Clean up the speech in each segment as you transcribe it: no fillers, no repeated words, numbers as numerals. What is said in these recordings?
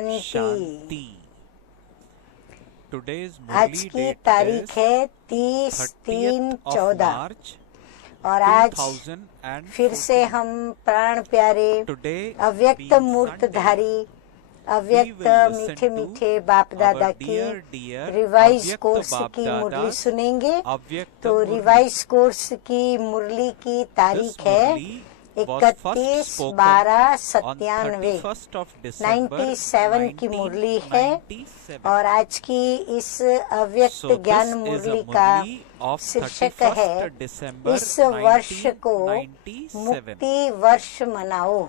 शांति। आज की तारीख है 30/3/14 और आज फिर से हम प्राण प्यारे अव्यक्त मूर्तधारी अव्यक्त मीठे मीठे बाप दादा की रिवाइज कोर्स की मुरली सुनेंगे। तो रिवाइज कोर्स की मुरली की तारीख है 31/12/97 की मुरली है और आज की इस अव्यक्त ज्ञान मुरली का शीर्षक है इस वर्ष को मुक्ति वर्ष मनाओ,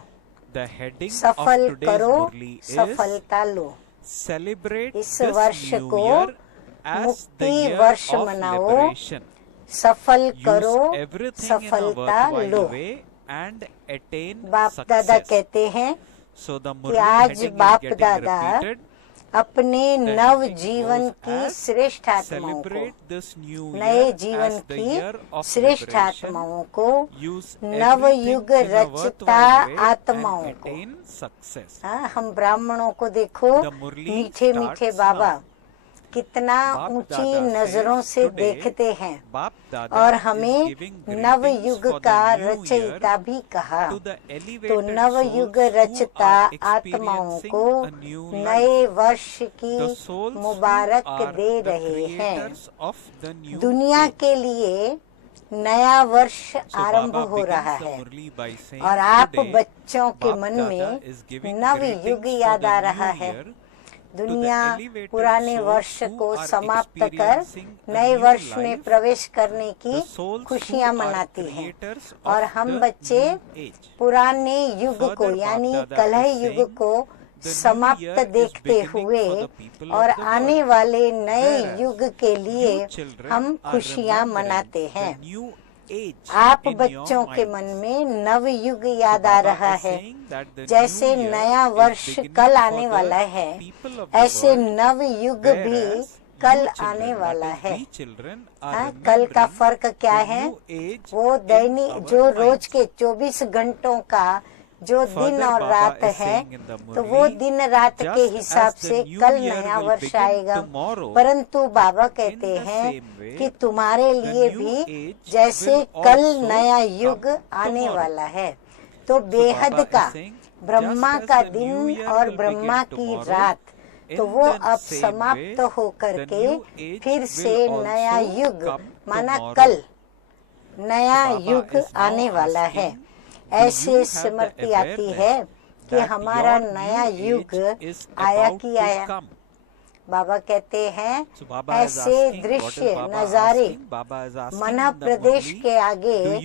सफल करो सफलता लो। इस वर्ष को मुक्ति वर्ष मनाओ, सफल करो सफलता लो। बाप दादा कहते हैं कि आज बाप दादा अपने नव जीवन की श्रेष्ठ आत्माओं को, नए जीवन की श्रेष्ठ आत्माओं को, नव युग रचता आत्माओं को, हम ब्राह्मणों को देखो मीठे मीठे बाबा कितना ऊंची नजरों से देखते हैं और हमें नव युग का रचयिता भी कहा। तो नव युग रचता आत्माओं को नए वर्ष की मुबारक दे रहे हैं। दुनिया के लिए नया वर्ष आरंभ हो रहा है और आप बच्चों के मन में नव युग याद आ रहा है। दुनिया पुराने वर्ष को समाप्त कर नए वर्ष में प्रवेश करने की खुशियां मनाती हैं और हम बच्चे पुराने युग को यानी कलह युग को समाप्त देखते हुए और आने वाले नए युग के लिए हम खुशियां मनाते हैं। आप बच्चों के मन में नव युग याद आ रहा है। जैसे नया वर्ष कल आने वाला है, ऐसे नव युग भी कल आने वाला है। कल का फर्क क्या है? वो दैनिक जो रोज के 24 घंटों का जो दिन और रात है, तो वो दिन रात के हिसाब से कल नया वर्ष आएगा। परंतु बाबा कहते हैं कि तुम्हारे लिए भी जैसे कल नया युग आने वाला है, तो बेहद का ब्रह्मा का दिन और ब्रह्मा की रात, तो वो अब समाप्त होकर के फिर से नया युग माना कल नया युग आने वाला है। ऐसे स्मृति आती है कि हमारा नया युग आया कि आया। बाबा कहते हैं ऐसे दृश्य नजारे मना प्रदेश के आगे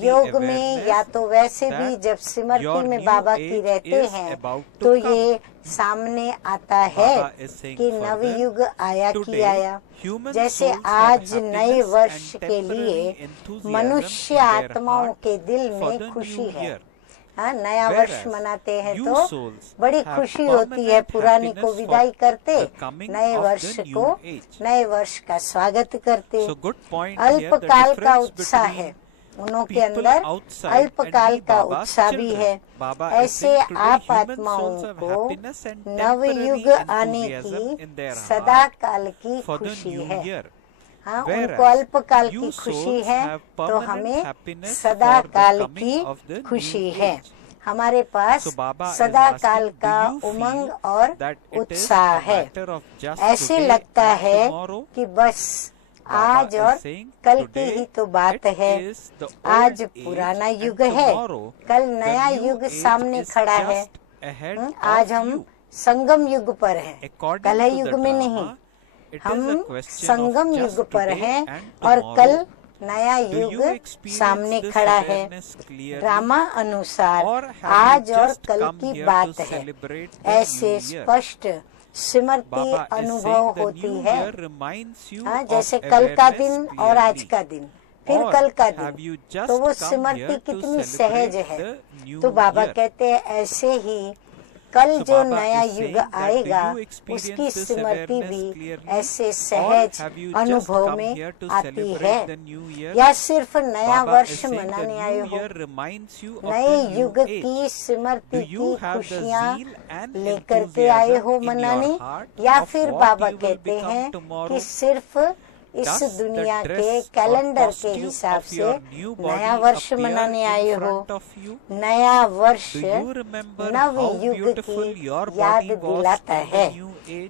योग में या तो वैसे भी जब स्मृति में बाबा की रहते हैं तो ये सामने आता है कि नवयुग आया कि आया। जैसे आज नए वर्ष के लिए मनुष्य आत्माओं के दिल में खुशी है। नया वर्ष मनाते हैं तो बड़ी खुशी होती है। पुराने को विदाई करते, नए वर्ष को नए वर्ष का स्वागत करते। अल्पकाल का उत्साह है, उन्हों के अंदर अल्पकाल का उत्साह भी है। ऐसे आप आत्माओं को नवयुग आने की सदा काल की खुशी है। उनको अल्पकाल की खुशी है तो हमें सदा काल की खुशी है। हमारे पास सदा काल का उमंग और उत्साह है। ऐसे लगता है कि बस आज और कल की ही तो बात है। आज पुराना युग है, कल नया युग सामने खड़ा है। आज हम संगम युग पर हैं, कलह युग में नहीं। हम संगम युग पर हैं और कल नया युग सामने खड़ा है। ड्रामा अनुसार आज और कल की बात है। ऐसे स्पष्ट स्मृति अनुभव होती है। जैसे कल का दिन और आज का दिन, फिर कल का दिन, तो वो स्मृति कितनी सहज है। तो बाबा कहते हैं ऐसे ही कल जो नया युग आएगा उसकी स्मृति भी ऐसे सहज अनुभव में आती है। या सिर्फ नया वर्ष मनाने आए हो, नए युग की स्मृति की खुशियाँ लेकर के आए हो मनाने, या फिर बाबा कहते हैं कि सिर्फ इस दुनिया के कैलेंडर के हिसाब से नया वर्ष मनाने आए हो। नया वर्ष नव युग की याद दिलाता है।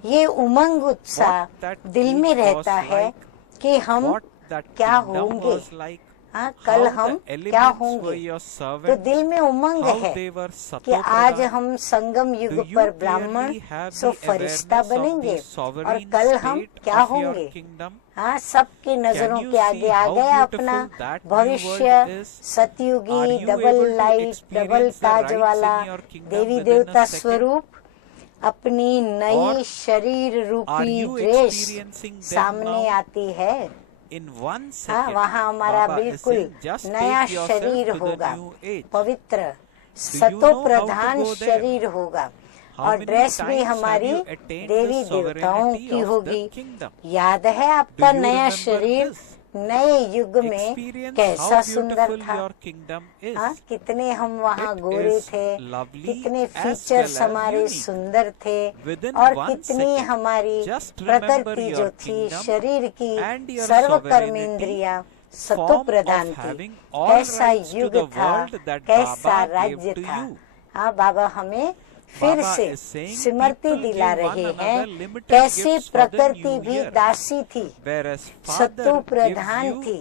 ये उमंग उत्साह दिल में रहता है कि हम क्या होंगे, हाँ कल हम क्या होंगे। तो दिल में उमंग है कि आज हम संगम युग पर ब्राह्मण सो फरिश्ता बनेंगे और कल हम क्या होंगे। हाँ, सबकी नजरों के आगे आ गया अपना भविष्य सतयुगी डबल लाइट डबल ताज वाला देवी देवता स्वरूप, अपनी नई शरीर रूपी ड्रेस सामने आती है। हाँ, वहाँ हमारा बिल्कुल नया शरीर होगा, पवित्र सतो प्रधान शरीर होगा और ड्रेस भी हमारी देवी देवताओं की होगी। याद है आपका नया शरीर नए युग में कैसा सुंदर था। हाँ, कितने हम वहाँ गोरे थे, कितने फीचर्स हमारे सुंदर थे और कितनी हमारी प्रकृति जो थी शरीर की सर्व कर्मेंद्रिया सतो प्रधान थी। कैसा युग था, कैसा राज्य था। हाँ, बाबा हमें फिर से स्मृति दिला रहे हैं कैसे प्रकृति भी दासी थी, सत्तू प्रधान थी।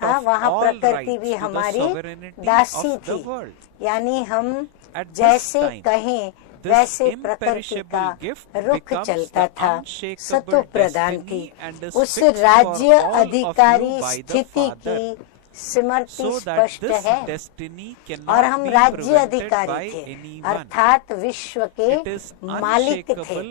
हाँ, वहाँ प्रकृति भी हमारी दासी थी, यानी हम जैसे कहें वैसे प्रकृति का रुख चलता था। सत्तू प्रधान थी, उस राज्य अधिकारी स्थिति की स्मृति स्पष्ट है और हम राज्य अधिकारी थे, अर्थात विश्व के मालिक थे।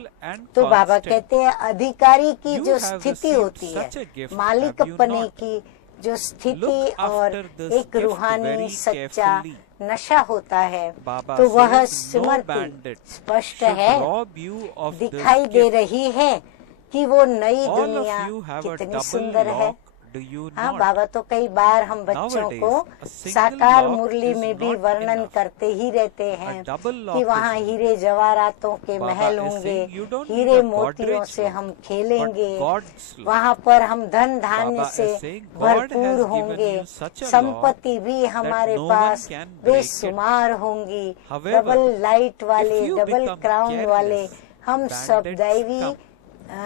तो बाबा कहते हैं अधिकारी की जो स्थिति होती है, मालिक पने की जो स्थिति और एक रूहानी सच्चा नशा होता है, तो वह स्मृति स्पष्ट है, दिखाई दे रही है कि वो नई दुनिया कितनी सुंदर है। हाँ, बाबा तो कई बार हम बच्चों को साकार मुरली में भी वर्णन करते ही रहते हैं कि वहाँ हीरे जवाहरातों के महल होंगे, हीरे मोतियों से हम खेलेंगे, वहाँ पर हम धन धान्य से भरपूर होंगे, संपत्ति भी हमारे पास बेशुमार होंगी, डबल लाइट वाले डबल क्राउन वाले हम सब दैवी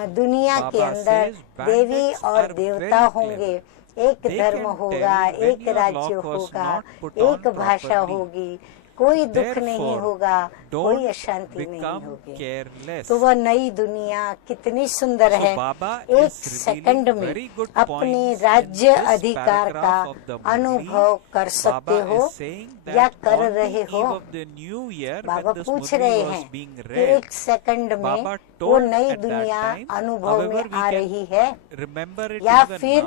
दुनिया के अंदर देवी और देवता होंगे। एक धर्म होगा, एक राज्य होगा, एक भाषा होगी, कोई दुख नहीं होगा, कोई अशांति नहीं होगी। तो वह नई दुनिया कितनी सुंदर है। एक सेकंड में अपने राज्य अधिकार का अनुभव कर सकते हो या कर रहे हो। बाबा पूछ रहे हैं कि एक सेकंड में वो नई दुनिया अनुभव में आ रही है या फिर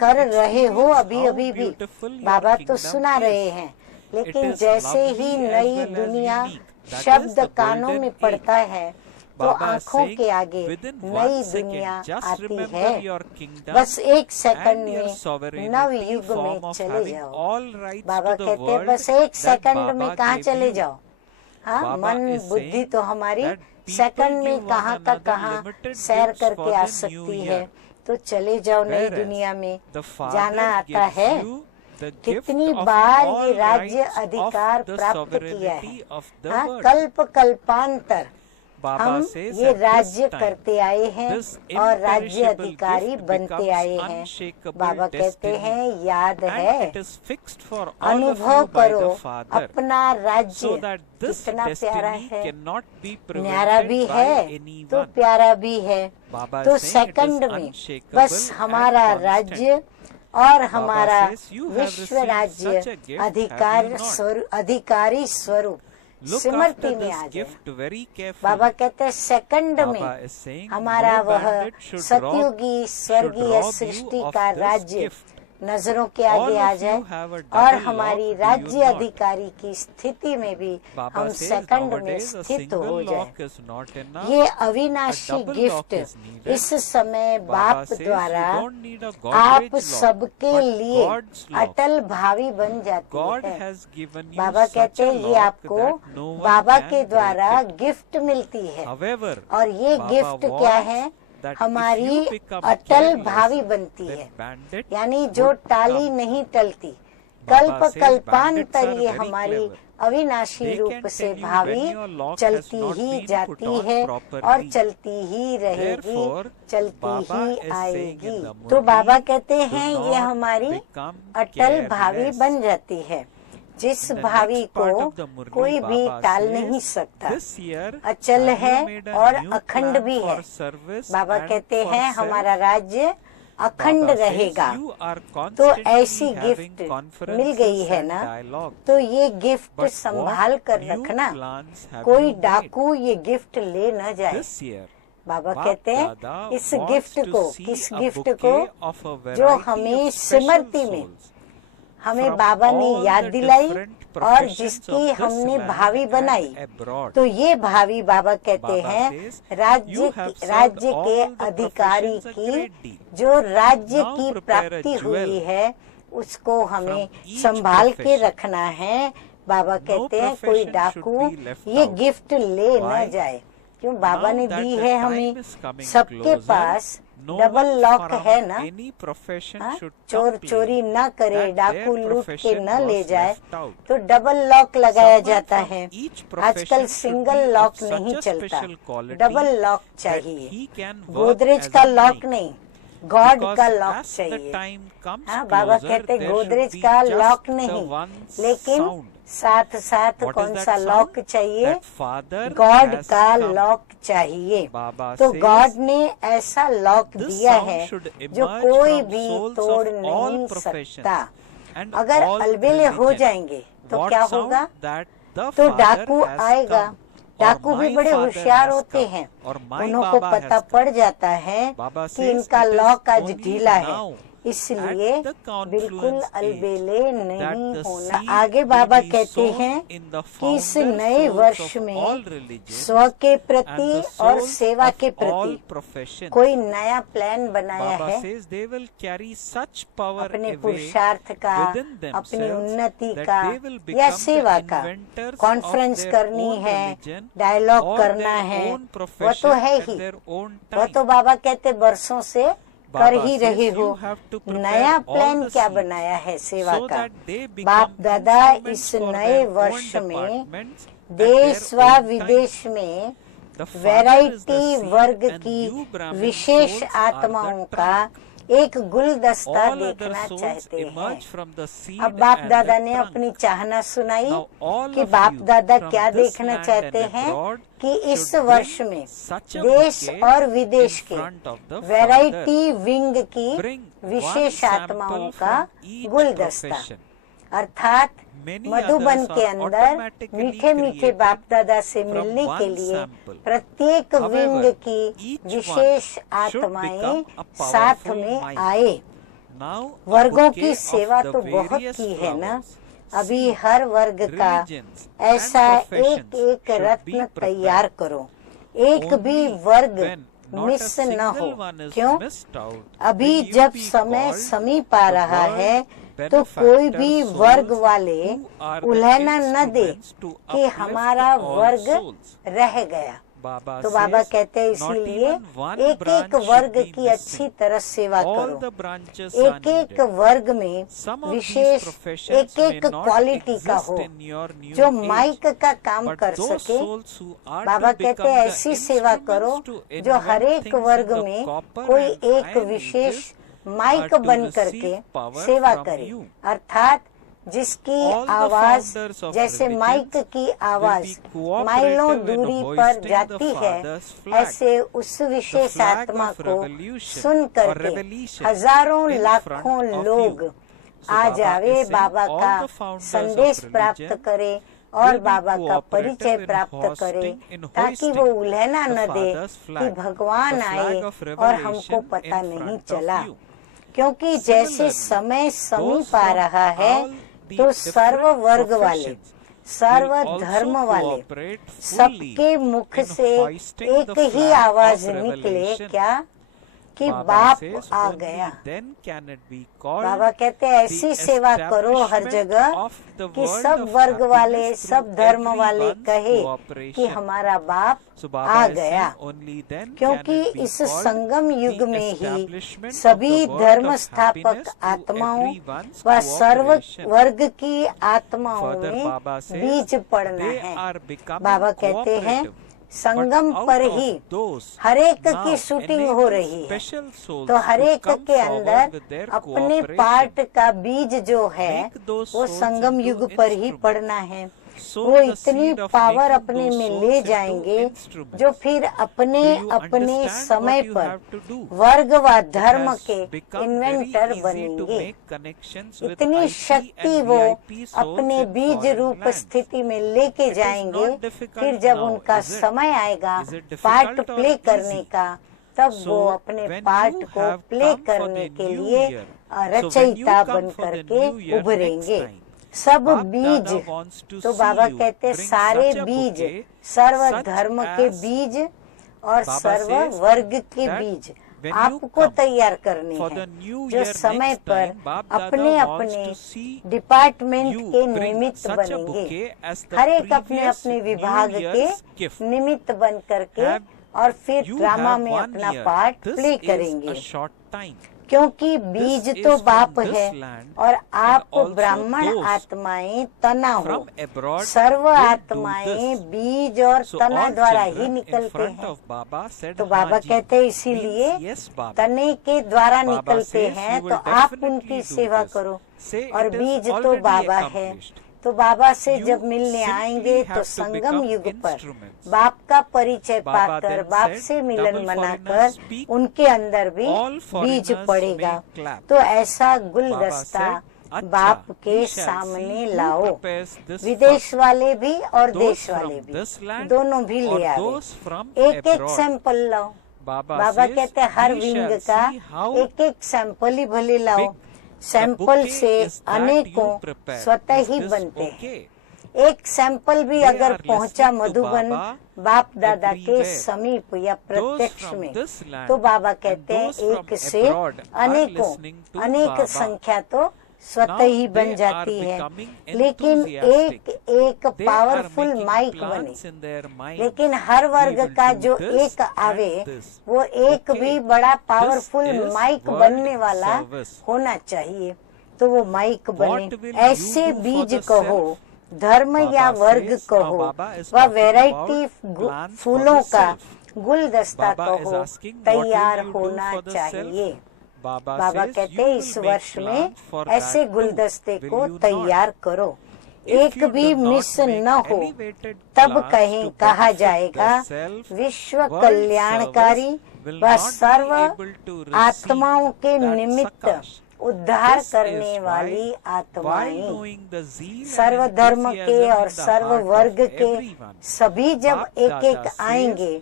कर रहे हो अभी अभी भी। बाबा तो सुना रहे हैं, लेकिन जैसे ही नई दुनिया शब्द कानों में पड़ता है तो आंखों के आगे नई दुनिया आती है। बस एक सेकंड में नव युग में चले जाओ। बाबा कहते हैं बस एक सेकंड में कहाँ चले जाओ। हाँ, मन बुद्धि तो हमारी सेकंड में कहाँ का कहाँ सैर करके आ सकती है। तो चले जाओ नई दुनिया में। जाना आता है कितनी बार ये राज्य अधिकार प्राप्त किया है। हाँ, कल्प कल्पांतर हम ये राज्य करते आए हैं और राज्य अधिकारी बनते आए हैं। बाबा कहते हैं याद है, अनुभव करो अपना राज्य कितना प्यारा है, न्यारा भी है तो प्यारा भी है। तो सेकंड में बस हमारा राज्य और हमारा विश्व राज्य अधिकारी स्वरूप स्मृति में आ जाए। बाबा कहते हैं सेकंड में हमारा वह सतयुगी स्वर्गीय सृष्टि का राज्य नजरों के आगे आ जाए और हमारी राज्य अधिकारी की स्थिति में भी हम सेकंड में स्थित हो जाए। ये अविनाशी गिफ्ट इस समय बाप द्वारा आप सबके लिए अटल भावी बन जाती है। बाबा कहते हैं ये आपको बाबा के द्वारा गिफ्ट मिलती है और ये गिफ्ट क्या है, हमारी अटल भावी बनती है। यानी जो टाली नहीं टलती, कल्प कल्पांतर ये हमारी अविनाशी रूप से भावी चलती ही जाती है और चलती ही रहेगी, चलती ही आएगी। तो बाबा कहते हैं ये हमारी अटल भावी बन जाती है, जिस भावी को कोई भी टाल नहीं सकता, अचल है और अखंड भी है। बाबा कहते हैं हमारा राज्य अखंड रहेगा। तो ऐसी गिफ्ट मिल गई है ना, तो ये गिफ्ट संभाल कर रखना, कोई डाकू ये गिफ्ट ले न जाए। बाबा कहते हैं इस गिफ्ट को, किस गिफ्ट को, जो हमें स्मृति में हमें बाबा ने याद दिलाई और जिसकी हमने भावी बनाई। तो ये भावी बाबा कहते हैं राज्य के अधिकारी की जो राज्य की प्राप्ति हुई है उसको हमें संभाल के रखना है। बाबा कहते हैं कोई डाकू ये गिफ्ट ले न जाए, क्यों बाबा ने दी है हमें। सबके पास डबल लॉक है ना, चोर चोरी न करे, डाकू लूट के न ले जाए, तो डबल लॉक लगाया जाता है। आजकल सिंगल लॉक नहीं चलता, डबल लॉक चाहिए। गोदरेज का लॉक नहीं, गॉड का लॉक चाहिए। हाँ, बाबा कहते गोदरेज का लॉक नहीं, लेकिन साथ साथ कौन सा लॉक चाहिए, गॉड का लॉक चाहिए। तो गॉड ने ऐसा लॉक दिया है जो कोई भी तोड़ नहीं सकता। अगर अलबेले हो जाएंगे तो क्या होगा, तो डाकू आएगा। डाकू भी बड़े होशियार होते हैं, उनको पता पड़ जाता है कि इनका लॉक आज ढीला है, इसलिए बिल्कुल अलबेले नहीं होना। आगे बाबा कहते हैं कि इस नए वर्ष में स्व के प्रति और सेवा के प्रति कोई नया प्लान बनाया है। अपने पुरुषार्थ का, अपनी उन्नति का या सेवा का, कॉन्फ्रेंस करनी है, डायलॉग करना है, वो तो है ही। वो तो बाबा कहते बरसों से कर ही रहे हो। नया प्लान क्या बनाया है सेवा का। बाप दादा इस नए वर्ष में देश व विदेश में वैरायटी वर्ग की विशेष आत्माओं का एक गुलदस्ता देखना चाहते हैं। अब बाप दादा ने अपनी चाहना सुनाई कि बाप दादा क्या देखना चाहते हैं कि इस वर्ष में देश और विदेश के वैरायटी विंग की विशेष आत्माओं का गुलदस्ता, अर्थात मधुबन के अंदर मीठे मीठे बाप दादा से मिलने के लिए प्रत्येक विंग की विशेष आत्माएं साथ में आए। वर्गों की सेवा तो बहुत की है ना, अभी हर वर्ग का ऐसा एक एक रत्न तैयार करो, एक भी वर्ग मिस न हो। क्यों, अभी जब समय समीप आ रहा है तो कोई भी वर्ग वाले उल्हना न दे कि हमारा वर्ग रह गया। तो बाबा कहते हैं इसीलिए एक एक वर्ग की अच्छी तरह सेवा करो। एक एक वर्ग में विशेष एक एक क्वालिटी का हो जो माइक का काम कर सके। बाबा कहते हैं ऐसी सेवा करो जो हर एक वर्ग में कोई एक विशेष माइक बन करके सेवा करे, अर्थात जिसकी आवाज जैसे माइक की आवाज माइलों दूरी पर जाती है, ऐसे उस विशेष आत्मा को सुन करके हजारों लाखों लोग आ जावे, बाबा का संदेश प्राप्त करे और बाबा का परिचय प्राप्त करे, ताकि वो उल्हना न दे कि भगवान आए और हमको पता नहीं चला। क्योंकि जैसे समय समीप आ रहा है तो सर्व वर्ग वाले, सर्व धर्म वाले सबके मुख से एक ही आवाज निकले, क्या? कि बाप आ गया। बाबा कहते हैं ऐसी सेवा करो हर जगह कि सब वर्ग वाले, सब धर्म वाले कहे कि हमारा बाप आ गया। क्योंकि इस संगम युग में ही सभी धर्म स्थापक आत्माओं व सर्व वर्ग की आत्माओं में बीज पड़ना है। बाबा कहते हैं संगम पर ही हरेक की शूटिंग हो रही है, तो हरेक के अंदर अपने पार्ट का बीज जो है वो संगम युग पर ही पड़ना है। वो इतनी पावर अपने में ले जाएंगे जो फिर अपने अपने समय पर वर्ग व धर्म के इन्वेंटर बनेंगे। इतनी शक्ति वो अपने बीज रूप स्थिति में लेके जाएंगे। फिर जब उनका समय आएगा पार्ट प्ले करने का, तब वो अपने पार्ट को प्ले करने के लिए रचयिता बन करके उभरेंगे। सब बीज, तो बाबा कहते सारे बीज, सर्व धर्म के बीज और सर्व वर्ग के बीज आपको तैयार करने हैं, जो समय पर अपने अपने डिपार्टमेंट के निमित्त बनेंगे। हर एक अपने अपने विभाग के निमित्त बन करके और फिर ड्रामा में अपना पार्ट प्ले करेंगे। क्योंकि बीज तो बाप है और आप ब्राह्मण आत्माएं तना हो। सर्व आत्माएं बीज और तना द्वारा ही निकलते हैं। तो बाबा कहते हैं इसीलिए तने के द्वारा निकलते हैं, तो आप उनकी सेवा करो। और बीज तो बाबा है, तो बाबा से जब मिलने आएंगे तो संगम युग पर बाप का परिचय पाकर, बाप से मिलन मनाकर उनके अंदर भी बीज पड़ेगा। तो ऐसा गुलदस्ता बाप के सामने लाओ। विदेश वाले भी और देश वाले भी, दोनों भी ले आओ। एक एक सैंपल लाओ। बाबा कहते हैं हर विंग का एक एक सैंपल ही भले लाओ। सैंपल से अनेकों स्वतः ही बनते हैं। एक सैंपल भी अगर पहुंचा मधुबन बाप दादा के समीप या प्रत्यक्ष में, तो बाबा कहते हैं एक से अनेकों, अनेक संख्या तो स्वतः ही बन जाती है। लेकिन एक एक पावरफुल माइक बने। लेकिन हर वर्ग का जो एक आवे, वो एक भी बड़ा पावरफुल माइक बनने वाला होना चाहिए। तो वो माइक बने। ऐसे बीज कहो, धर्म या वर्ग कहो, व वैरायटी फूलों का गुलदस्ता कहो, तैयार होना चाहिए। बाबा कहते इस वर्ष में ऐसे गुलदस्ते को तैयार करो, एक भी मिस न हो। तब कहीं कहा जाएगा विश्व कल्याणकारी व सर्व आत्माओं के निमित्त उद्धार करने वाली आत्माएं, सर्व धर्म के और सर्व वर्ग के सभी जब एक एक आएंगे,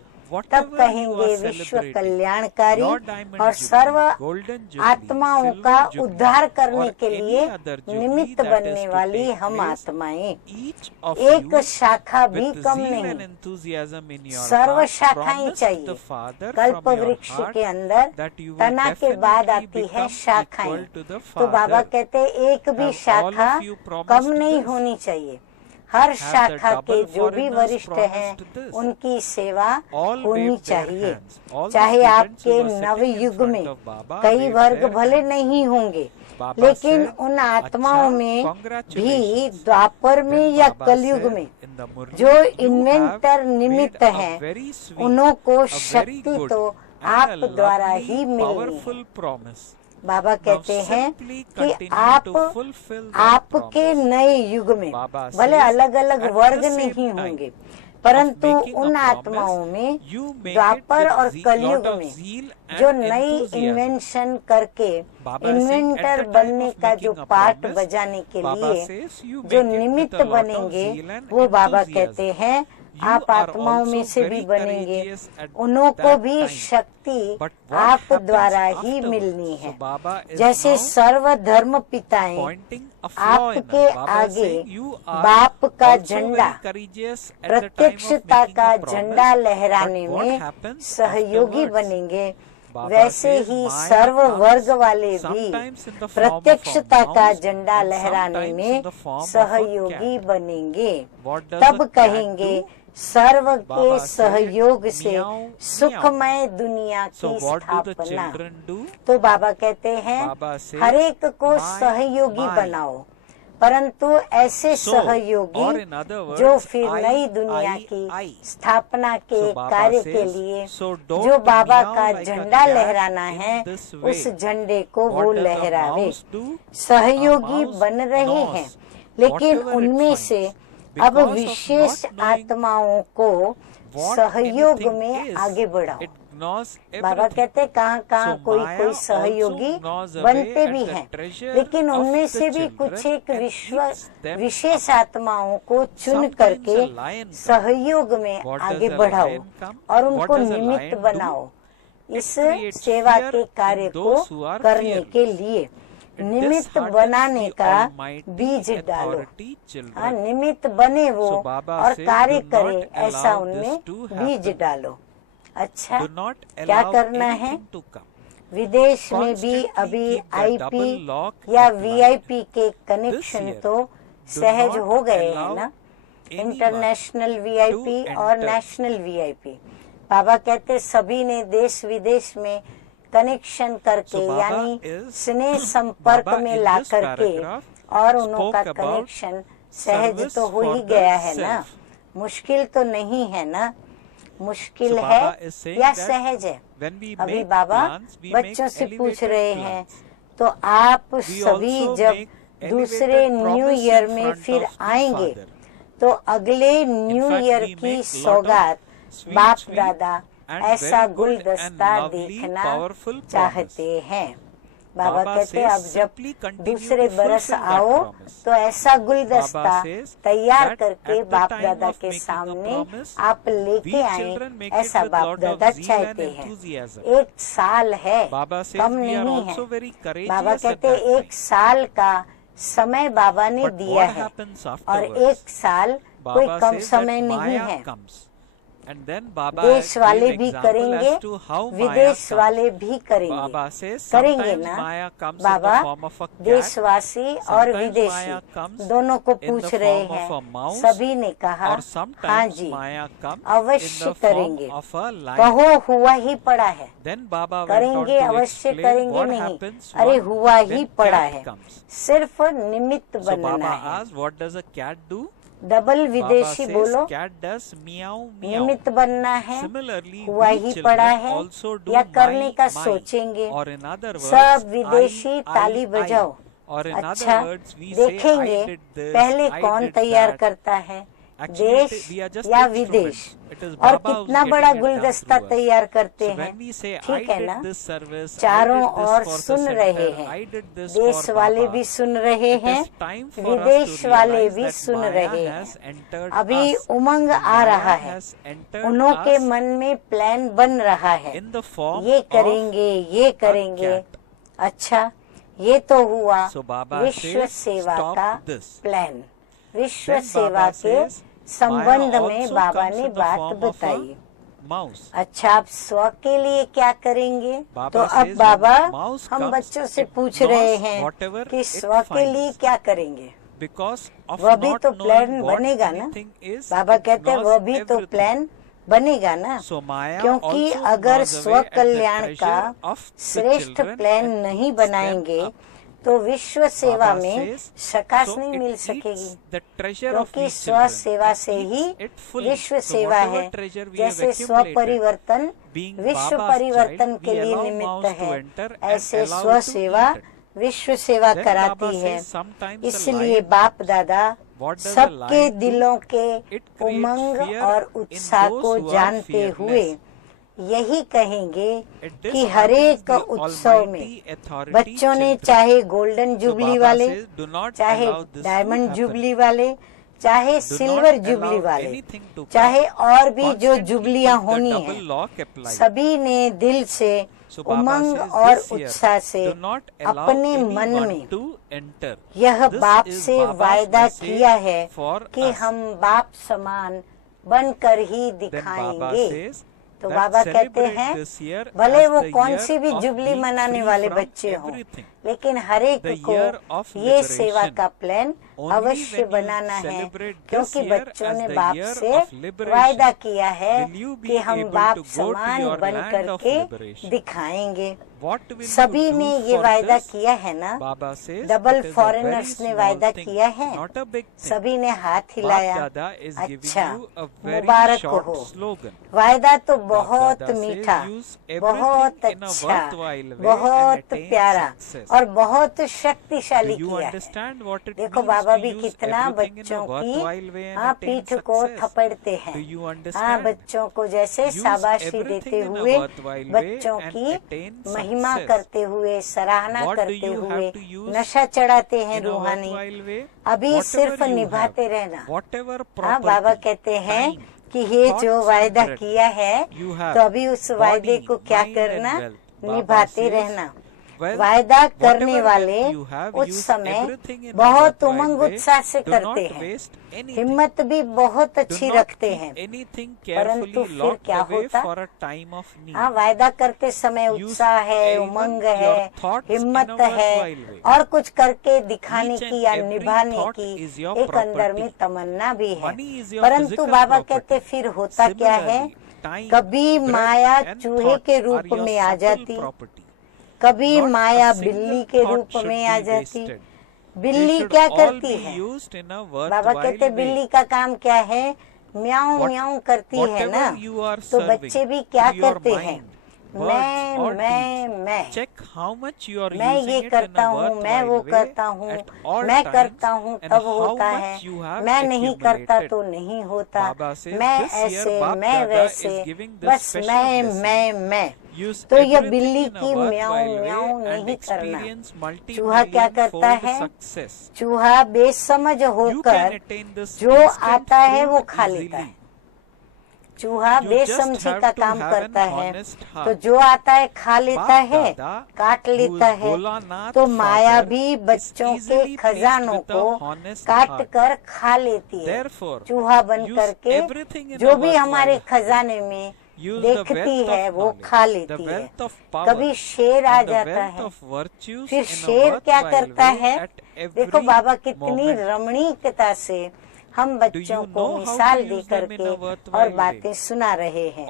तब कहेंगे विश्व कल्याणकारी और सर्व आत्माओं का उद्धार करने के लिए निमित्त बनने वाली हम आत्माएं। एक शाखा भी कम नहीं, सर्व शाखाएं चाहिए। कल्प वृक्ष के अंदर तना के बाद आती है शाखाएं। तो बाबा कहते एक भी शाखा कम नहीं होनी चाहिए। हर शाखा के जो भी वरिष्ठ हैं उनकी सेवा होनी चाहिए। चाहे आपके नव युग में कई वर्ग भले नहीं होंगे, लेकिन उन आत्माओं में भी द्वापर में या कलयुग में जो इन्वेंटर निमित्त हैं, उन्हों को शक्ति तो आप द्वारा ही मिलेगी। बाबा कहते हैं कि आपके नए युग में भले अलग अलग वर्ग नहीं होंगे, परंतु उन आत्माओं में द्वापर और कलयुग में जो नई इन्वेंशन करके इन्वेंटर बनने का जो पार्ट बजाने के लिए जो निमित्त बनेंगे, वो बाबा कहते हैं आप आत्माओं में से भी बनेंगे, उन्हों को भी शक्ति आप द्वारा ही मिलनी है। जैसे सर्व धर्म पिताएं आपके आगे बाप का झंडा, प्रत्यक्षता का झंडा लहराने में सहयोगी बनेंगे, वैसे ही सर्व वर्ग वाले भी प्रत्यक्षता का झंडा लहराने में सहयोगी बनेंगे। तब कहेंगे सर्व के सहयोग से सुखमय दुनिया की स्थापना। तो बाबा कहते हैं हर एक को सहयोगी बनाओ, परंतु ऐसे सहयोगी जो फिर नई दुनिया की स्थापना के कार्य के लिए जो बाबा का झंडा लहराना है, उस झंडे को वो लहरावे। सहयोगी बन रहे हैं, लेकिन उनमें से अब विशेष आत्माओं को सहयोग में आगे बढ़ाओ। बाबा कहते कहाँ कहाँ कोई सहयोगी बनते भी हैं, लेकिन उनमें से भी कुछ एक विशेष आत्माओं को चुन करके सहयोग में आगे बढ़ाओ और उनको निमित्त बनाओ इस सेवा के कार्य को करने के लिए। निमित्त बनाने का बीज डालो। निमित्त बने वो और कार्य करे, ऐसा उनमें बीज डालो। अच्छा, क्या करना है? विदेश में भी अभी आईपी या वीआईपी के कनेक्शन तो सहज हो गए हैं ना, इंटरनेशनल वीआईपी और नेशनल वीआईपी। बाबा कहते सभी ने देश विदेश में कनेक्शन करके, यानी स्नेह संपर्क में ला करके, और उनका कनेक्शन सहज तो हो ही गया है ना, मुश्किल तो नहीं है ना। मुश्किल है या सहज है? अभी बाबा बच्चों से पूछ रहे हैं, तो आप सभी जब दूसरे न्यू ईयर में फिर आएंगे तो अगले न्यू ईयर की सौगात बाप दादा ऐसा गुलदस्ता देखना चाहते हैं। बाबा कहते अब जब दूसरे बरस आओ तो ऐसा गुलदस्ता तैयार करके बाप दादा के सामने आप लेके आए, ऐसा बाप दादा चाहते हैं। 1 साल है, कम नहीं है। बाबा कहते 1 साल का समय बाबा ने दिया है, और 1 साल कोई कम समय नहीं है। देश वाले भी करेंगे, विदेश वाले भी करेंगे ना। बाबा देशवासी और विदेशी दोनों को पूछ रहे हैं। सभी ने कहा हाँ जी, अवश्य करेंगे। कहो हुआ ही पड़ा है, करेंगे अवश्य करेंगे नहीं, अरे हुआ ही पड़ा है, सिर्फ निमित्त बनना है। डबल विदेशी बोलो, निमित्त बनना है, हुआ ही पड़ा है या करने का सोचेंगे। सब विदेशी ताली बजाओ। अच्छा, देखेंगे पहले कौन तैयार करता है, देश या विदेश, और कितना बड़ा गुलदस्ता तैयार करते हैं। ठीक है ना, चारों ओर सुन रहे हैं, देश वाले भी सुन रहे हैं, विदेश वाले भी सुन रहे हैं। अभी उमंग आ रहा है, उन्हों के मन में प्लान बन रहा है, ये करेंगे ये करेंगे। अच्छा, ये तो हुआ विश्व सेवा का प्लान। विश्व सेवा के संबंध में बाबा ने बात बताई। अच्छा, आप स्व के लिए क्या करेंगे? तो अब बाबा हम बच्चों से पूछ रहे हैं कि स्व के लिए क्या करेंगे। वह भी तो प्लान बनेगा ना। बाबा कहते हैं वह भी तो प्लान बनेगा ना, क्योंकि अगर स्व कल्याण का श्रेष्ठ प्लान नहीं बनाएंगे तो विश्व सेवा में सकाश नहीं मिल सकेगी, क्योंकि स्व सेवा से ही विश्व सेवा है। जैसे स्व परिवर्तन विश्व परिवर्तन के लिए निमित्त है, ऐसे स्व सेवा विश्व सेवा कराती है। इसलिए बाप दादा सबके दिलों के उमंग और उत्साह को जानते हुए यही कहेंगे कि हर एक उत्सव में बच्चों ने चाहे गोल्डन जुबली वाले, चाहे डायमंड जुबली वाले, चाहे सिल्वर जुबली वाले, चाहे और भी जो जुबलियां होनी है, सभी ने दिल से उमंग और उत्साह से अपने मन में यह बाप से वायदा किया है कि हम बाप समान बनकर ही दिखाएंगे। तो बाबा कहते हैं भले वो कौन सी भी जुबली मनाने वाले बच्चे हों, लेकिन हर एक को ये सेवा का प्लान अवश्य बनाना है, क्योंकि बच्चों ने बाप से वायदा किया है कि हम बाप समान बन करके दिखाएंगे। सभी ने ये वायदा किया है ना, डबल फॉरेनर्स ने वायदा किया है, सभी ने हाथ हिलाया। अच्छा, मुबारक हो। वायदा तो बहुत मीठा, बहुत अच्छा, बहुत प्यारा और बहुत शक्तिशाली किया है। देखो बाबा भी कितना बच्चों की पीठ को थपड़ते हैं, बच्चों को जैसे शाबाशी देते हुए, बच्चों की महिमा करते हुए, सराहना करते हुए नशा चढ़ाते हैं रूहानी। अभी सिर्फ निभाते रहना। बाबा कहते हैं कि ये जो वायदा किया है, तो अभी उस वायदे को क्या करना, निभाते रहना। वायदा करने वाले उस समय बहुत उमंग उत्साह से करते हैं, हिम्मत भी बहुत अच्छी रखते हैं, परंतु फिर क्या होता, वायदा करते समय उत्साह है, उमंग है, हिम्मत है और कुछ करके दिखाने की या निभाने की एक अंदर में तमन्ना भी है, परंतु बाबा कहते फिर होता क्या है, कभी माया चूहे के रूप में आ जाती, कभी माया बिल्ली के रूप में आ जाती। बिल्ली क्या करती है, बाबा कहते बिल्ली का काम क्या है, म्याऊं म्याऊं करती है ना, तो बच्चे भी क्या करते हैं, मैं ये करता हूँ, मैं वो करता हूँ, मैं करता हूँ तब होता है, मैं नहीं करता तो नहीं होता, मैं ऐसे मैं वैसे, बस मैं। तो यह बिल्ली की म्याऊं म्याऊं नहीं करना। चूहा क्या करता है, चूहा बेसमझ होकर जो आता है वो खा लेता है। चूहा बेसमझी का काम करता है, तो जो आता है खा लेता है, काट लेता है। तो माया भी बच्चों के खजानों को काट कर खा लेती है, चूहा बन करके जो भी हमारे खजाने में देखती है वो खा लेती है। कभी शेर आ जाता है, फिर शेर क्या करता है, देखो बाबा कितनी रमणीकता से हम बच्चों को मिसाल दे करके और बातें सुना रहे हैं।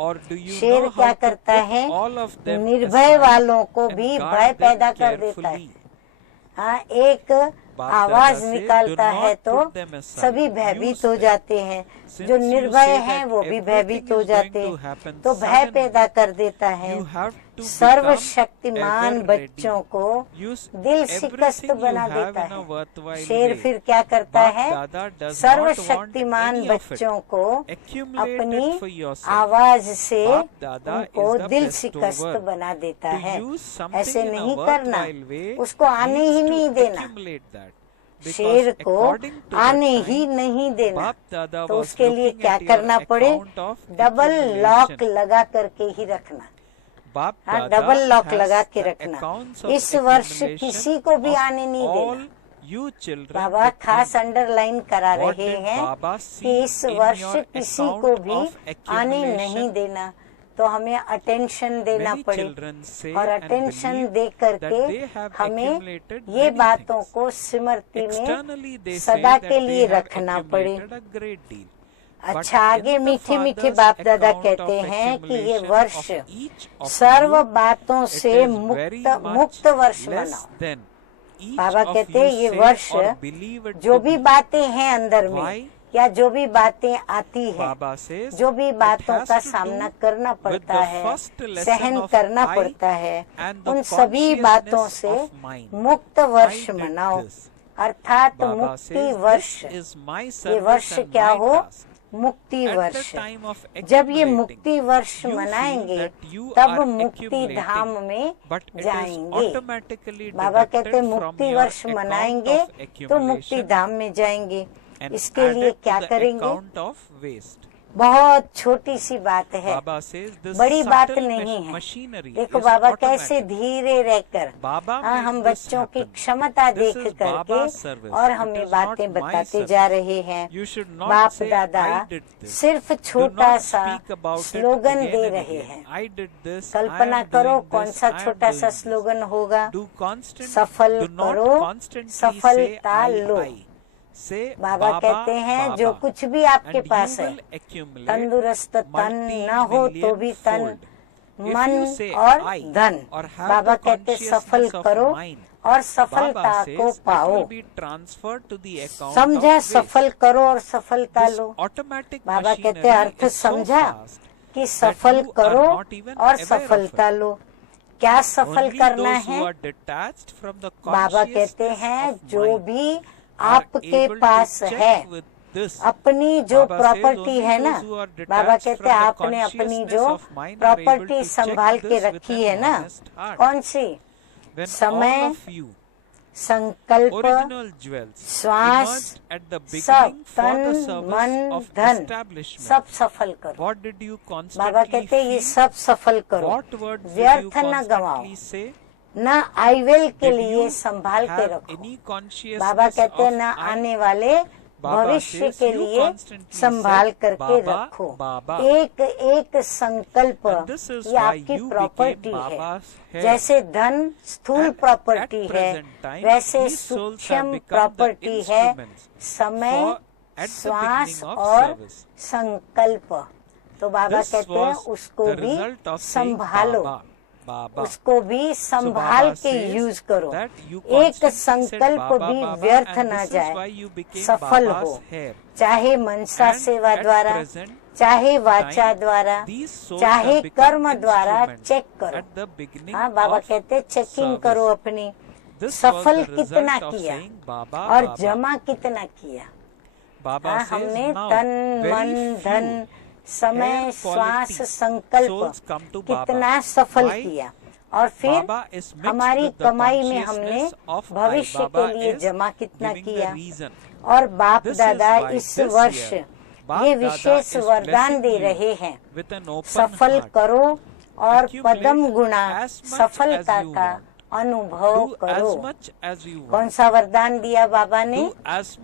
शेर क्या करता है, निर्भय वालों को भी भय पैदा कर देता है। एक आवाज निकालता है तो सभी भयभीत हो जाते हैं, जो निर्भय हैं वो भी भयभीत हो जाते हैं, तो भय पैदा कर देता है। सर्वशक्तिमान बच्चों को दिल शिकस्त बना देता है। शेर फिर क्या करता है, सर्वशक्तिमान बच्चों को अपनी आवाज से उनको दिल शिकस्त बना देता है। ऐसे नहीं करना, उसको आने ही नहीं देना, शेर को आने ही नहीं देना। तो उसके लिए क्या करना पड़े, डबल लॉक लगा करके ही रखना। डबल लॉक लगा के रखना। इस वर्ष किसी को भी आने नहीं देना। बाबा खास अंडरलाइन करा रहे हैं कि इस वर्ष किसी को भी आने नहीं देना, तो हमें अटेंशन देना पड़े और अटेंशन दे करके हमें ये बातों को स्मृति में सदा के लिए रखना पड़े। अच्छा, आगे मीठे मीठे बाप दादा कहते हैं कि ये वर्ष सर्व बातों से मुक्त वर्ष मनाओ। बाबा कहते हैं ये वर्ष जो भी बातें हैं अंदर में या जो भी बातें आती है, जो भी बातों का सामना करना पड़ता है, सहन करना पड़ता है, उन सभी बातों से मुक्त वर्ष मनाओ, अर्थात मुक्ति वर्ष। ये वर्ष क्या हो, मुक्ति वर्ष। जब ये मुक्ति वर्ष मनाएंगे तब मुक्ति धाम में जाएंगे। बाबा कहते मुक्ति वर्ष मनाएंगे तो मुक्ति धाम में जाएंगे। इसके लिए क्या करेंगे? बहुत छोटी सी बात है, बड़ी बात नहीं है। देखो बाबा कैसे धीरे रहकर हम बच्चों की क्षमता देख करके और हमें बातें बताते जा रहे हैं। बाप दादा सिर्फ छोटा सा स्लोगन दे रहे हैं। कल्पना करो कौन सा छोटा सा स्लोगन होगा? सफल करो, सफलता लो। बाबा कहते हैं जो कुछ भी आपके पास है, तंदुरुस्त तन न हो तो भी तन, मन और धन, बाबा कहते सफल करो और सफलता को पाओ। समझा? सफल करो और सफलता लो। बाबा कहते अर्थ समझा कि सफल करो और सफलता लो। क्या सफल करना है? बाबा कहते हैं जो भी आपके पास है, अपनी जो प्रॉपर्टी है ना, बाबा कहते हैं आपने अपनी जो प्रॉपर्टी संभाल के रखी है ना, कौन सी? समय, संकल्प, श्वास, सब, तन मन धन, सब सफल करो। बाबा कहते हैं ये सब सफल करो, व्यर्थ न गवाओ, न आईवेल के लिए संभाल के रखो। बाबा कहते हैं न आने वाले भविष्य के लिए संभाल करके रखो। एक एक संकल्प ये आपकी प्रॉपर्टी है। जैसे धन स्थूल प्रॉपर्टी है, वैसे सूक्ष्म प्रॉपर्टी है समय, श्वास और संकल्प। तो बाबा कहते हैं उसको भी संभालो, उसको भी संभाल के यूज करो। एक संकल्प भी व्यर्थ न जाए, सफल हो, चाहे मनसा सेवा द्वारा, चाहे वाचा द्वारा, चाहे कर्म द्वारा। चेक करो। हाँ बाबा कहते चेकिंग करो अपनी, सफल कितना किया और जमा कितना किया। हमने तन मन धन समय श्वास संकल्प कितना सफल किया और फिर हमारी कमाई में हमने भविष्य के लिए जमा कितना किया। और बाप दादा इस वर्ष ये विशेष वरदान दे रहे हैं, सफल करो और पदम गुणा सफलता का अनुभव करो। कौन सा वरदान दिया बाबा ने?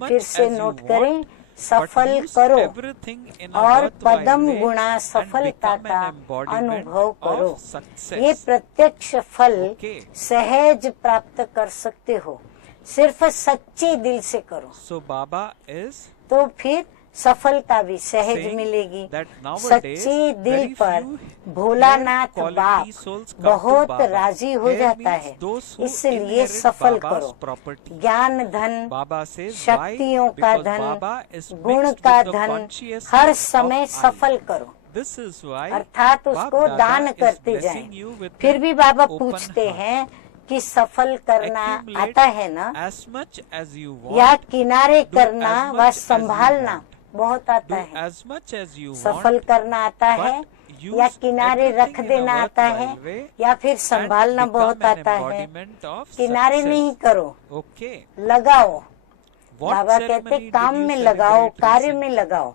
फिर से नोट करें, सफल करो और पदम गुणा सफलता का अनुभव करो। ये प्रत्यक्ष फल सहज प्राप्त कर सकते हो, सिर्फ सच्चे दिल से करो। तो फिर सफलता भी सहज मिलेगी। सच्चे दिल पर भोलानाथ बाप बहुत राजी हो जाता है, इसलिए सफल करो। ज्ञान धन, शक्तियों का धन, गुण का धन हर समय सफल करो, अर्थात उसको दान करते जाएं। फिर भी बाबा पूछते हैं कि सफल करना आता है ना, या किनारे करना व संभालना बहुत आता है? सफल करना आता है या किनारे रख देना आता है या फिर संभालना बहुत आता है? किनारे नहीं करो, लगाओ। बाबा कहते काम में लगाओ, कार्य में लगाओ।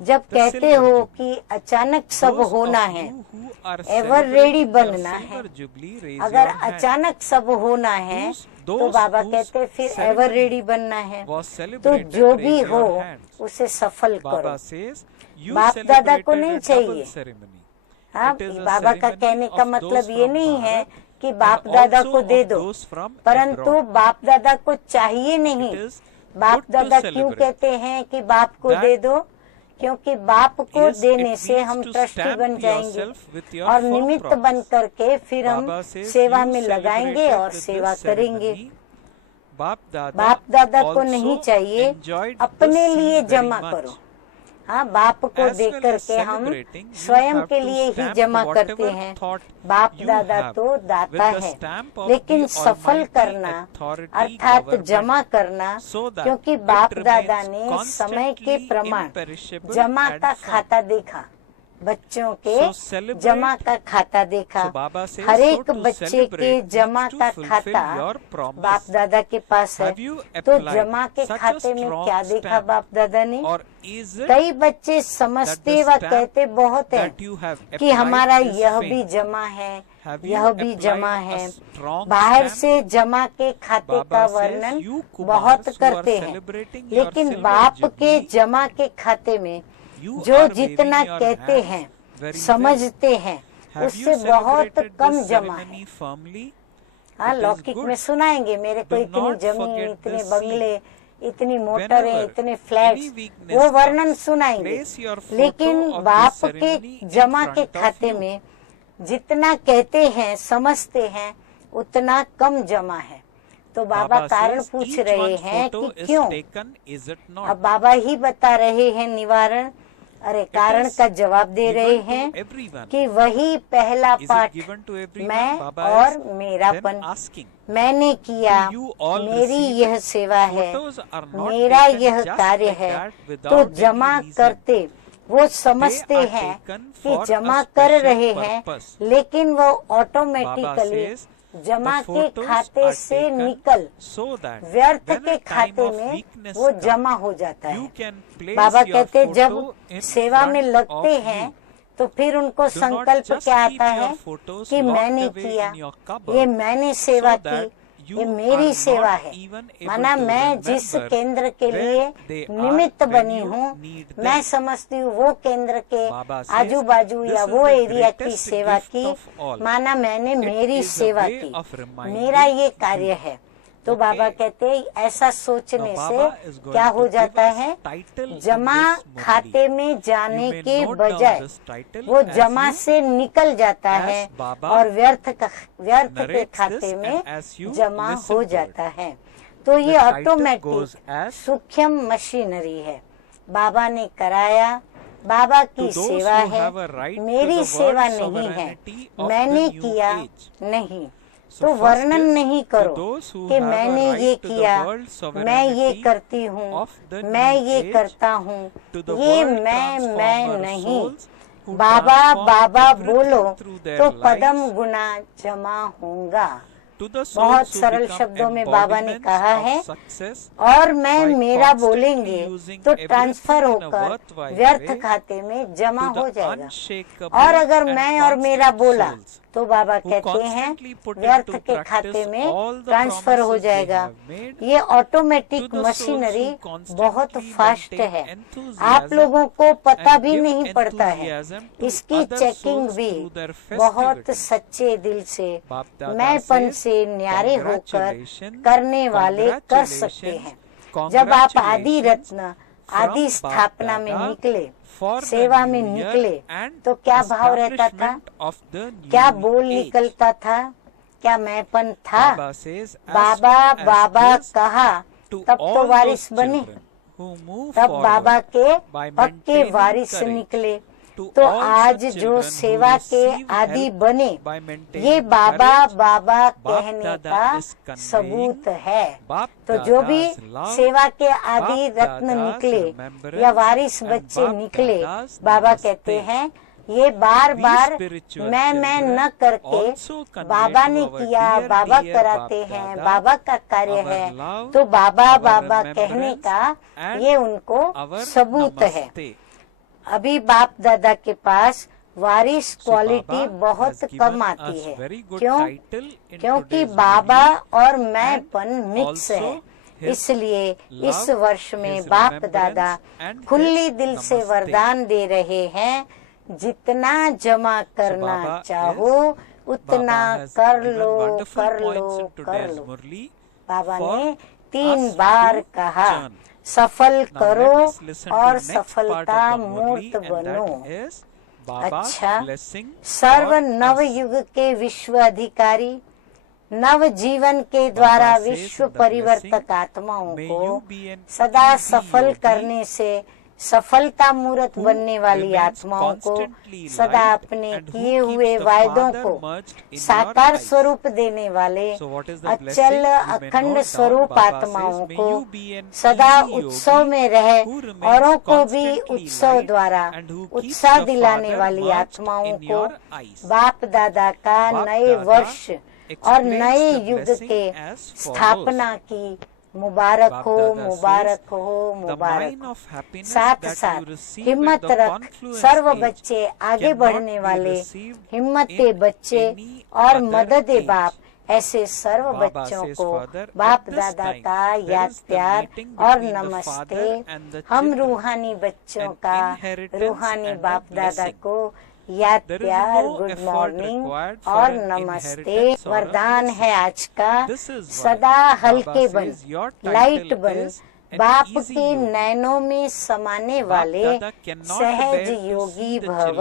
जब कहते हो कि अचानक सब होना है, एवर रेडी बनना है, अगर अचानक सब होना है तो बाबा कहते फिर एवर रेडी बनना है। तो जो भी हो उसे सफल करो। बाप दादा को नहीं चाहिए। हाँ, बाबा का कहने का मतलब ये नहीं है कि बाप दादा को दे दो, परंतु बाप दादा को चाहिए नहीं। बाप दादा क्यों कहते हैं कि बाप को दे दो? क्योंकि बाप को देने से हम ट्रस्टी बन जाएंगे और निमित्त बन करके फिर हम सेवा में लगाएंगे और सेवा करेंगे। बाप दादा को नहीं चाहिए, अपने लिए जमा करो। हाँ, बाप को देख करके हम स्वयं के लिए ही जमा करते हैं। बाप दादा तो दाता है, लेकिन सफल करना अर्थात जमा करना, क्योंकि बाप दादा ने समय के प्रमाण जमा का खाता देखा। बच्चों के जमा का खाता देखा। हर एक बच्चे के जमा का खाता बाप दादा के पास है। तो जमा के खाते में क्या देखा बाप दादा ने? कई बच्चे समझते व कहते बहुत है कि हमारा यह भी जमा है, यह भी जमा है। बाहर से जमा के खाते का वर्णन बहुत करते हैं, लेकिन बाप के जमा के खाते में जो जितना कहते हैं, समझते हैं, उससे बहुत कम जमा है। हाँ, लौकिक में सुनाएंगे मेरे को इतनी जमीन, इतने बंगले, इतनी मोटरें, इतने फ्लैट्स, वो वर्णन सुनाएंगे। लेकिन बाप के जमा के खाते में जितना कहते हैं, समझते हैं, उतना कम जमा है। तो बाबा कारण पूछ रहे हैं कि क्यों? अब बाबा ही बता रहे हैं निवारण। अरे कारण का जवाब दे रहे हैं कि वही पहला पाठ, मैं और मेरापन, मैंने किया, मेरी यह सेवा है, मेरा यह कार्य है। तो जमा करते वो समझते हैं कि जमा कर रहे हैं, लेकिन वो ऑटोमेटिकली जमा के खाते से निकल व्यर्थ के खाते में वो जमा हो जाता है। बाबा कहते जब सेवा में लगते हैं तो फिर उनको संकल्प क्या आता है कि मैंने किया, ये मैंने सेवा की, ये मेरी सेवा है। माना मैं जिस केंद्र के लिए निमित्त बनी हूँ, मैं समझती हूँ वो केंद्र के आजू बाजू या वो एरिया की सेवा की। माना मैंने मेरी सेवा की, मेरा ये कार्य है। तो बाबा कहते ऐसा सोचने से क्या हो जाता है, जमा खाते में जाने के बजाय वो जमा से निकल जाता है और व्यर्थ के खाते में जमा हो जाता है। तो ये ऑटोमेटिक सूक्ष्म मशीनरी है। बाबा ने कराया, बाबा की सेवा है, मेरी सेवा नहीं है, मैंने किया नहीं। तो वर्णन नहीं करो कि मैंने ये किया, मैं ये करती हूँ, मैं ये करता हूँ। ये मैं नहीं। बाबा बाबा बोलो तो पदम गुना जमा होगा। बहुत सरल शब्दों में बाबा ने कहा है। और मैं मेरा बोलेंगे तो ट्रांसफर होकर व्यर्थ खाते में जमा हो जाएगा। और अगर मैं और मेरा बोला तो बाबा कहते हैं व्यर्थ के खाते में ट्रांसफर हो जाएगा। ये ऑटोमेटिक मशीनरी बहुत फास्ट है, आप लोगों को पता भी नहीं पड़ता है। इसकी चेकिंग भी बहुत सच्चे दिल से, मैंपन से न्यारे होकर करने वाले कर सकते हैं। जब आप आदि रत्न आदि स्थापना में निकले, सेवा में निकले, तो क्या भाव रहता था, क्या बोल निकलता था, क्या मैंपन था? बाबा बाबा कहा तब तो वारिस बने, तब बाबा के पक्के वारिस निकले। तो आज जो सेवा के आदि बने, ये बाबा बाबा कहने का सबूत है। तो जो भी सेवा के आदि रत्न निकले या वारिस बच्चे निकले, बाबा कहते हैं ये बार बार मैं न करके बाबा ने किया, बाबा कराते हैं, बाबा का कार्य है। तो बाबा बाबा कहने का ये उनको सबूत है। अभी बाप दादा के पास वारिस क्वालिटी बहुत कम आती है। क्यों? क्योंकि बाबा और मैंपन मिक्स है। इसलिए इस वर्ष में बाप दादा खुली दिल से वरदान दे रहे हैं, जितना जमा करना चाहो उतना कर लो, कर लो, कर लो। बाबा ने 3 बार कहा, सफल करो और सफलता मूर्त बनो। अच्छा, सर्व नव युग के विश्व अधिकारी, नव जीवन के द्वारा विश्व परिवर्तक आत्माओं को सदा सफल करने से सफलता मूर्त बनने वाली आत्माओं को सदा अपने किए हुए वायदों को साकार स्वरूप देने वाले अचल अखंड स्वरूप आत्माओं को सदा उत्सव में रहे, औरों को भी उत्सव द्वारा उत्साह दिलाने वाली आत्माओं को बाप दादा का नए वर्ष और नए युग के स्थापना की मुबारक हो, मुबारक हो, मुबारक हो। साथ साथ हिम्मत रख सर्व बच्चे, आगे बढ़ने वाले हिम्मते बच्चे और मददे बाप, ऐसे सर्व बच्चों को बाप दादा का याद प्यार और नमस्ते। हम रूहानी बच्चों का रूहानी बाप दादा को याद प्यार, गुड मॉर्निंग और नमस्ते। वरदान है आज का, सदा हल्के बन, लाइट बन, बाप के नैनों में समाने वाले सहज योगी भव।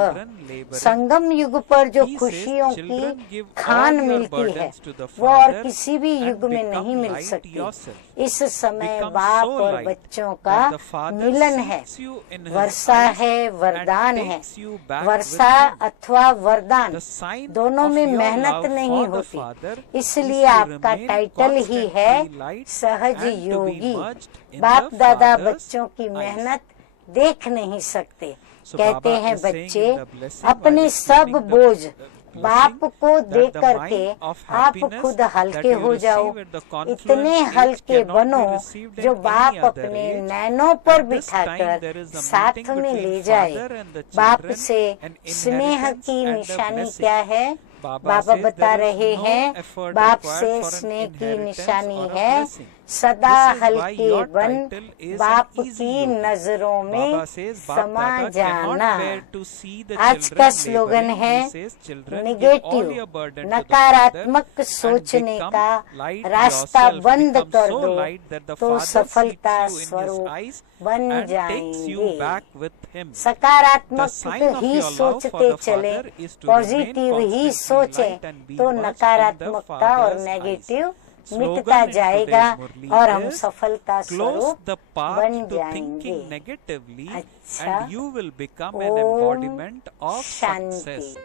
संगम युग पर जो खुशियों की खान मिलती है वो और किसी भी युग में नहीं मिल सकती। इस समय बाप और बच्चों का मिलन है। वर्षा है, वरदान है। वर्षा अथवा वरदान दोनों में मेहनत नहीं होती, इसलिए आपका टाइटल ही है सहज योगी। बाप दादा बच्चों की मेहनत देख नहीं सकते। कहते हैं बच्चे अपने सब बोझ बाप को दे करके आप खुद हल्के हो जाओ। इतने हल्के बनो जो बाप अपने नैनों पर बिठाकर साथ में ले जाए। बाप से स्नेह की निशानी क्या है? बाबा बता रहे हैं, बाप से स्नेह की निशानी है सदा हल्के बन, बाप की नजरों में समा जाना। आज का स्लोगन है निगेटिव, नकारात्मक सोचने का रास्ता बंद कर दो तो सफलता स्वरूप बन जाएंगे। सकारात्मक ही सोचते चले, पॉजिटिव ही सोचें तो नकारात्मकता और नेगेटिव मिटता जाएगा और हम सफलता स्वरूप बन जाएंगे। अच्छा, ओम शांति।